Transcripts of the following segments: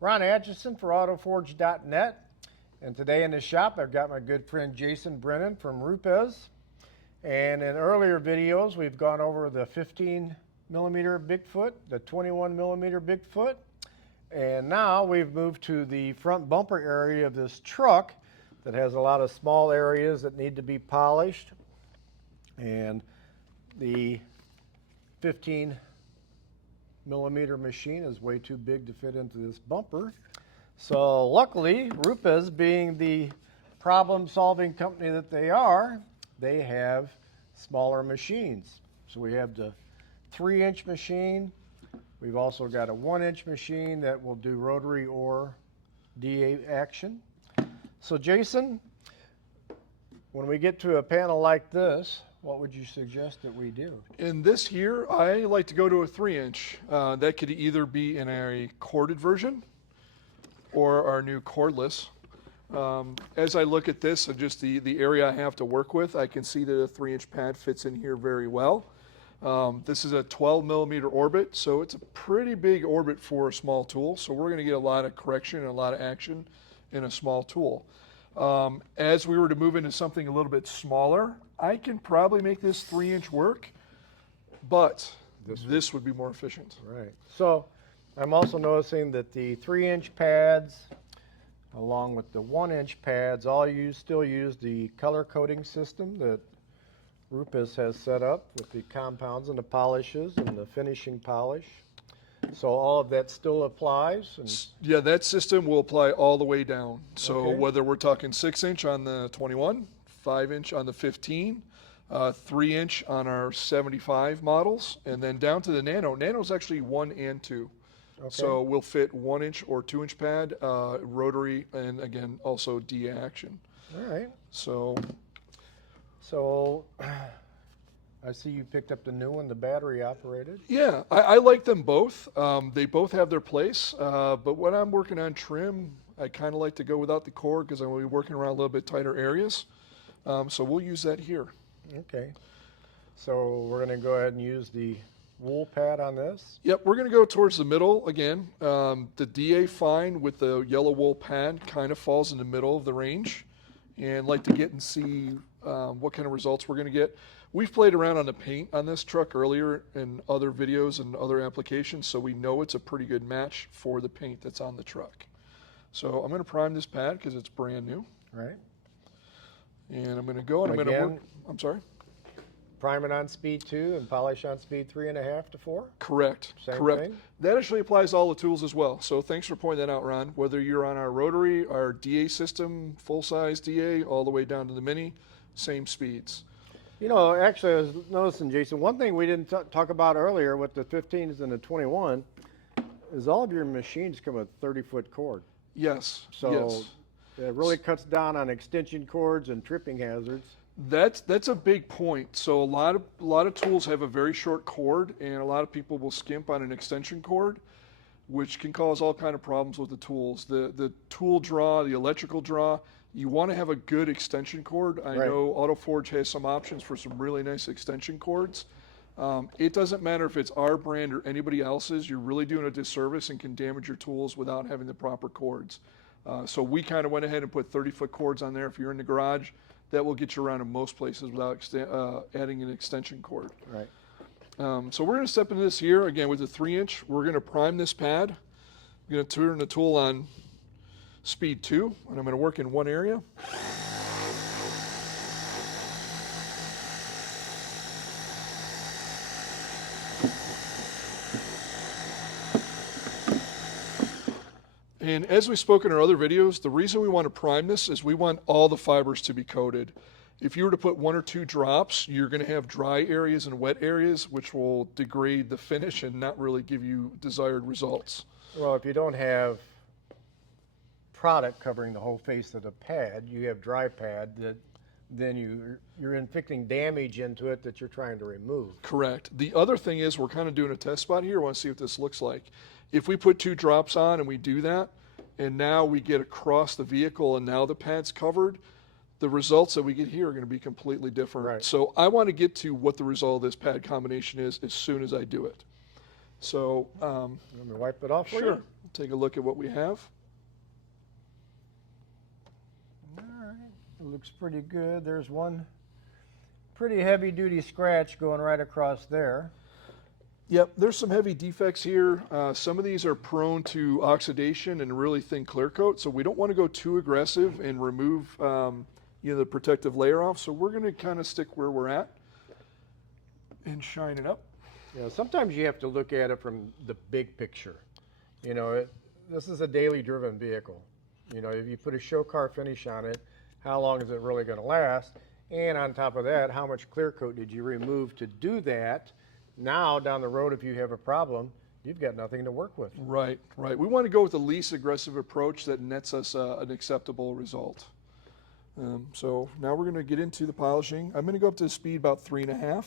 Ron Atchison for AutoForge.net, and today in the shop I've got my good friend Jason Brennan from RUPES. And in earlier videos we've gone over the 15 millimeter Bigfoot, the 21 millimeter Bigfoot, and now we've moved to the front bumper area of this truck that has a lot of small areas that need to be polished, and the 15 millimeter machine is way too big to fit into this bumper. So luckily, RUPES, being the problem-solving company that they are, they have smaller machines. So we have the 3-inch machine. We've also got a 1-inch machine that will do rotary or DA action. So Jason, when we get to a panel like this, what would you suggest that we do? In this here, I like to go to a 3-inch. That could either be in a corded version or our new cordless. As I look at this and just the area I have to work with, I can see that a 3-inch pad fits in here very well. This is a 12 millimeter orbit, so it's a pretty big orbit for a small tool. So we're going to get a lot of correction and a lot of action in a small tool. As we were to move into something a little bit smaller, I can probably make this 3-inch work, but this would be more efficient. Right. So I'm also noticing that the 3-inch pads, along with the 1-inch pads, still use the color coding system that RUPES has set up with the compounds and the polishes and the finishing polish. So all of that still applies? And yeah, that system will apply all the way down. So okay. Whether we're talking 6-inch on the 21, 5-inch on the 15, 3-inch on our 75 models, and then down to the Nano. Nano's actually 1 and 2. Okay. So we'll fit 1-inch or 2-inch pad, rotary, and again, also DA action. All right. So I see you picked up the new one, the battery operated. Yeah, I like them both. They both have their place, but when I'm working on trim, I kind of like to go without the cord because I'm going to be working around a little bit tighter areas. So we'll use that here. Okay. So we're going to go ahead and use the wool pad on this? Yep, we're going to go towards the middle again. The DA fine with the yellow wool pad kind of falls in the middle of the range, and like to get and see what kind of results we're going to get. We've played around on the paint on this truck earlier in other videos and other applications, so we know it's a pretty good match for the paint that's on the truck. So I'm going to prime this pad because it's brand new. Right. And I'm going to go and I'm going to work. I'm sorry? Prime it on speed 2 and polish on speed 3.5 to 4? Correct. Same Correct. thing? That actually applies to all the tools as well. So thanks for pointing that out, Ron. Whether you're on our rotary, our DA system, full-size DA, all the way down to the mini, same speeds. You know, actually, I was noticing, Jason, one thing we didn't talk about earlier with the 15s and the 21 is all of your machines come with 30-foot cord. Yes. So yes. it really cuts down on extension cords and tripping hazards. That's a big point. So a lot of tools have a very short cord, and a lot of people will skimp on an extension cord, which can cause all kind of problems with the tools. The tool draw, the electrical draw. You want to have a good extension cord. I know AutoForge has some options for some really nice extension cords. It doesn't matter if it's our brand or anybody else's. You're really doing a disservice and can damage your tools without having the proper cords. So we kind of went ahead and put 30-foot cords on there. If you're in the garage, that will get you around in most places without adding an extension cord. Right. So we're going to step into this here again with a 3-inch. We're going to prime this pad. I'm going to turn the tool on speed 2, and I'm going to work in one area. And as we spoke in our other videos, the reason we want to prime this is we want all the fibers to be coated. If you were to put 1 or 2 drops, you're going to have dry areas and wet areas, which will degrade the finish and not really give you desired results. Well, if you don't have product covering the whole face of the pad, you have dry pad, that then you're inflicting damage into it that you're trying to remove. Correct. The other thing is we're kind of doing a test spot here. I want to see what this looks like. If we put 2 drops on and we do that, and now we get across the vehicle and now the pad's covered, the results that we get here are going to be completely different. Right. So I want to get to what the result of this pad combination is as soon as I do it. So Let me wipe it off for sure. you. take a look at what we have. All right, it looks pretty good. There's one pretty heavy duty scratch going right across there. Yep, there's some heavy defects here. Some of these are prone to oxidation and really thin clear coat, so we don't want to go too aggressive and remove the protective layer off. So we're going to kind of stick where we're at and shine it up. Yeah, sometimes you have to look at it from the big picture. You know, this is a daily driven vehicle. You know, if you put a show car finish on it, how long is it really going to last? And on top of that, how much clear coat did you remove to do that? Now, down the road, if you have a problem, you've got nothing to work with. Right, right. We want to go with the least aggressive approach that nets us an acceptable result. So now we're going to get into the polishing. I'm going to go up to speed about 3.5.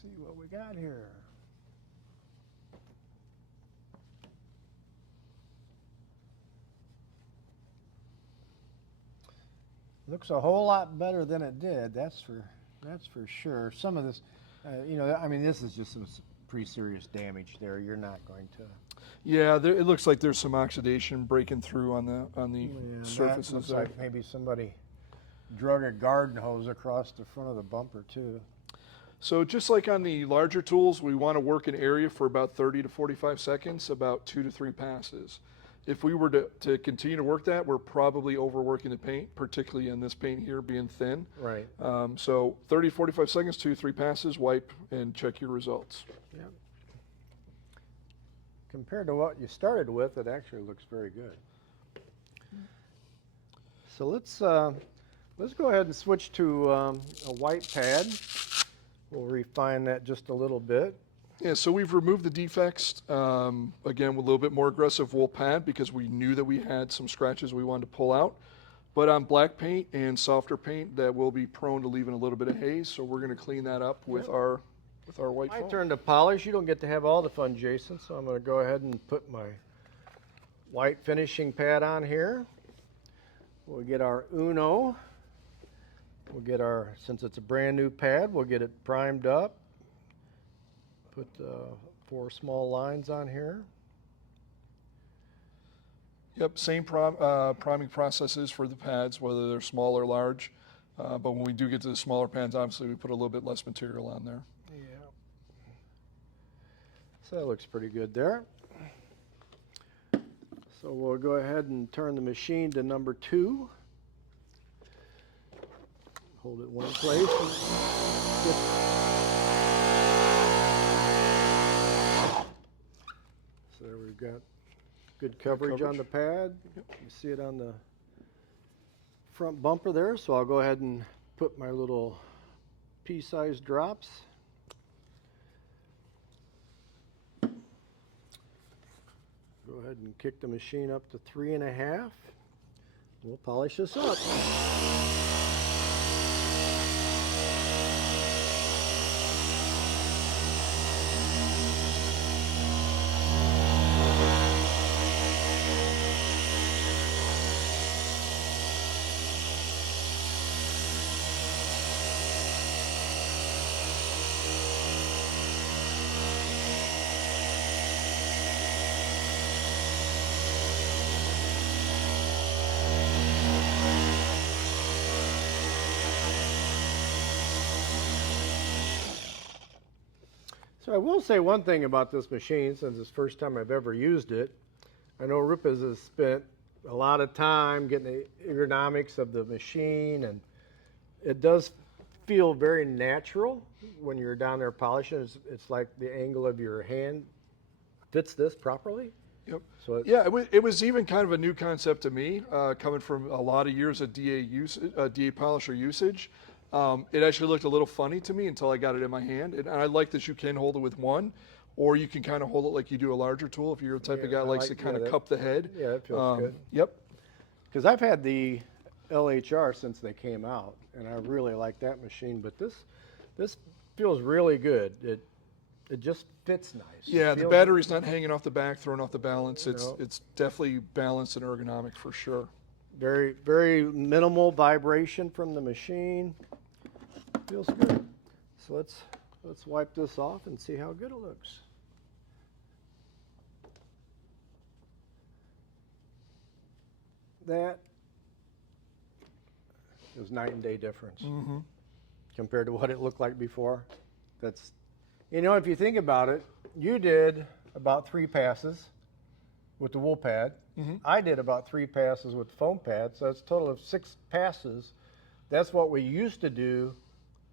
See what we got here. Looks a whole lot better than it did. That's for sure. Some of this, I mean, this is just some pretty serious damage there. You're not going to. Yeah, it looks like there's some oxidation breaking through on the surfaces. Looks like maybe somebody drug a garden hose across the front of the bumper too. So just like on the larger tools, we want to work an area for about 30 to 45 seconds, about 2 to 3 passes. If we were to continue to work that, we're probably overworking the paint, particularly in this paint here being thin. Right. So 30 to 45 seconds, 2 to 3 passes, wipe, and check your results. Yep. Compared to what you started with, it actually looks very good. So let's go ahead and switch to a white pad. We'll refine that just a little bit. Yeah, so we've removed the defects, again, with a little bit more aggressive wool pad because we knew that we had some scratches we wanted to pull out. But on black paint and softer paint, that will be prone to leaving a little bit of haze, so we're going to clean that up with our white My foam. turn to polish. You don't get to have all the fun, Jason, so I'm going to go ahead and put my white finishing pad on here. We'll get our Uno. We'll get since it's a brand new pad, we'll get it primed up. Put 4 small lines on here. Yep, same priming processes for the pads, whether they're small or large. But when we do get to the smaller pads, obviously we put a little bit less material on there. Yeah. So that looks pretty good there. So we'll go ahead and turn the machine to number 2. Hold it one place. So there we've got good coverage on the pad. Yep. You see it on the front bumper there. So I'll go ahead and put my little pea-sized drops. Go ahead and kick the machine up to 3.5. We'll polish this up. So I will say one thing about this machine, since it's the first time I've ever used it. I know RUPES has spent a lot of time getting the ergonomics of the machine, and it does feel very natural when you're down there polishing. It's like the angle of your hand fits this properly. Yep. So it's, Yeah, it was even kind of a new concept to me, coming from a lot of years of DA polisher usage. It actually looked a little funny to me until I got it in my hand, and I like that you can hold it with one, or you can kind of hold it like you do a larger tool if you're the type of guy that likes to kind of cup the head. Yeah, that feels good. Yep. Because I've had the LHR since they came out, and I really like that machine. But this feels really good. It just fits nice. Yeah, the battery's not hanging off the back, throwing off the balance. No. It's definitely balanced and ergonomic for sure. Very, very minimal vibration from the machine. Feels good. So let's wipe this off and see how good it looks. That is night and day difference compared to what it looked like before. That's, you know, if you think about it, you did about 3 passes with the wool pad. I did about 3 passes with the foam pad, so that's a total of 6 passes. That's what we used to do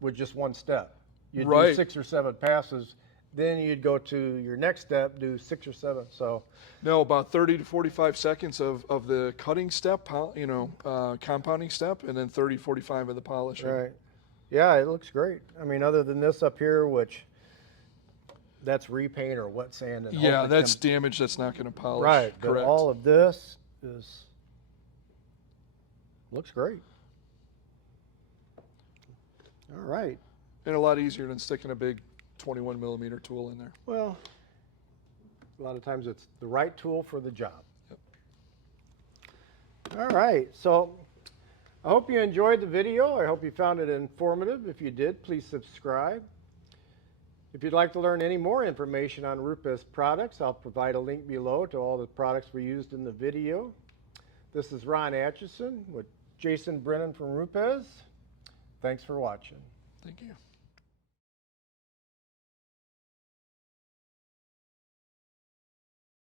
with just one step. You'd do 6 or 7 passes, then you'd go to your next step, do 6 or 7. So no, about 30 to 45 seconds of the cutting step, compounding step, and then 30, 45 of the polishing. right, yeah, it looks great. I mean, other than this up here, which that's repaint or wet sand, and Yeah, that's damage that's not going to polish. right. But Correct. all of this looks great. All right. And a lot easier than sticking a big 21 millimeter tool in there. Well, a lot of times it's the right tool for the job. Yep. All right, so I hope you enjoyed the video. I hope you found it informative. If you did, please subscribe. If you'd like to learn any more information on RUPES products, I'll provide a link below to all the products we used in the video. This is Ron Atchison with Jason Brennan from RUPES. Thanks for watching. Thank you.